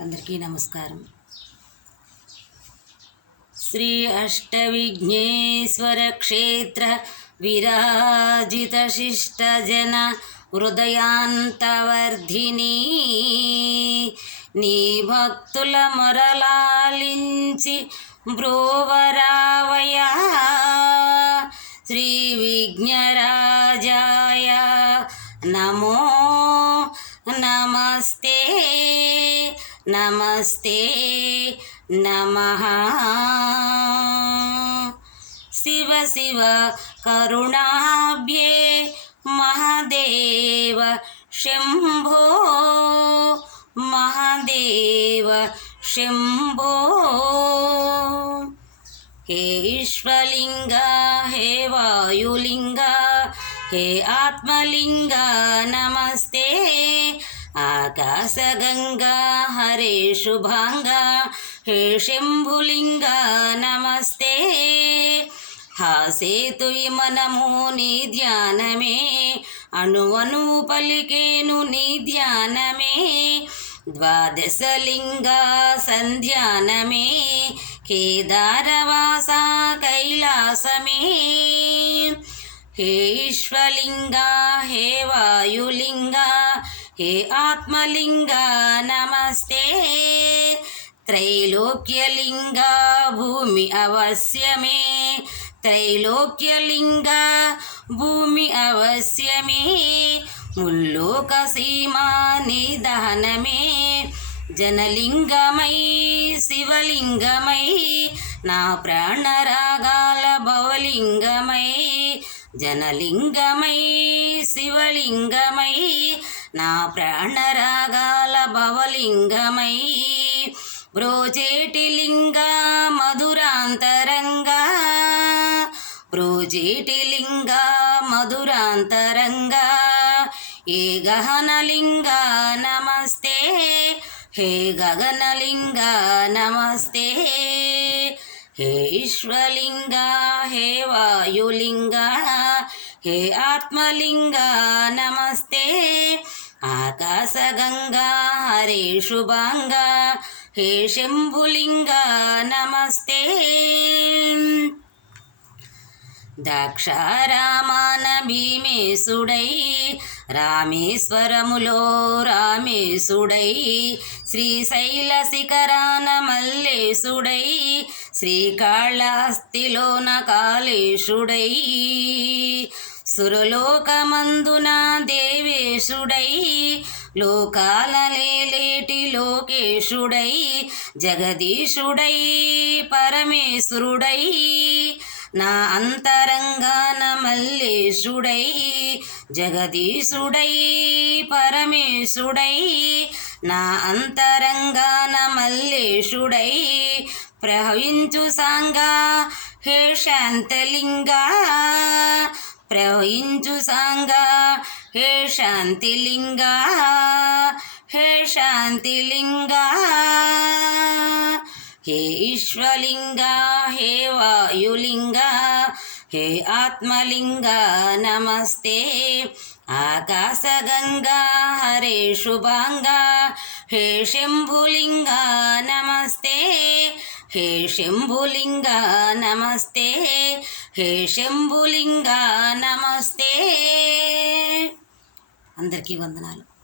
అందరికీ నమస్కారం. శ్రీ అష్టవిఘ్నేశ్వర క్షేత్ర విరాజిత శిష్టజన హృదయాంతవర్ధిని నీ భక్తుల మొరలాలించి బ్రోవరావయా శ్రీ విఘ్నరాజాయ నమో నమస్తే నమస్తే నమః. శివ శివ కరుణాభ్యే మహాదేవ శంభో మహాదేవ శంభో. హే ఈశ్వలింగ హే వాయులింగ హే ఆత్మలింగ నమస్తే. ఆకాశగంగా హరే శుభాంగా హే శంభులింగ నమస్తే. హాసేతు మనము నీ ధ్యానమే అణువను పలికేను నీ ధ్యానమే. ద్వాదశలింగ సంధ్యానమే కేదారవాస కైలాసమే. హే ఈశ్వలింగ హే వాయులింగ హే ఆత్మలింగ నమస్తే. త్రైలోక్యలింగ భూమి అవశ్యమే త్రైలోక్యలింగ భూమి అవశ్యమే. ముల్లోక సీమా నిదహనమే జనలింగమై శివలింగమై నా ప్రాణరాగాల భవలింగమై. జనలింగమై శివలింగమై నా ప్రాణరాగాల భవలింగమై. బ్రోచేటి లింగ మధురాంతరంగా బ్రోచేటి లింగ మధురాంతరంగా. ఏ గహనలింగ నమస్తే హే గగనలింగ నమస్తే. హే ఈశ్వలింగ హే వాయులింగ హే ఆత్మలింగ నమస్తే. ఆకాశగంగా హరే శుభాంగ హే శంభులింగ నమస్తే. ద్రాక్షారామాన భీమేశుడై రామేశ్వరములో రామేశుడై. శ్రీశైల శిఖరాన మల్లేశుడై శ్రీకాళహస్తిలోన కాళేశుడై. సురలోకమందున దేవేశుడై లోకాల లేలేటి లోకేశుడై. జగదీశుడై పరమేశ్వరుడై నా అంతరంగాన మల్లేశుడై. జగదీశుడై పరమేశుడై నా అంతరంగాన మల్లేశుడై. ప్రవహించు సాంగా హే శాంతలింగ ప్రవహించు సాంగా హే శాంతిలింగ హే శాంతిలింగ. హే ఈశ్వలింగ హే వాయులింగ హే ఆత్మలింగ నమస్తే. ఆకాశగంగా హరే శుభాంగ హే శంభులింగ నమస్తే. హే శంభులింగ నమస్తే హే శంభులింగ నమస్తే. అందరికీ వందనాలు.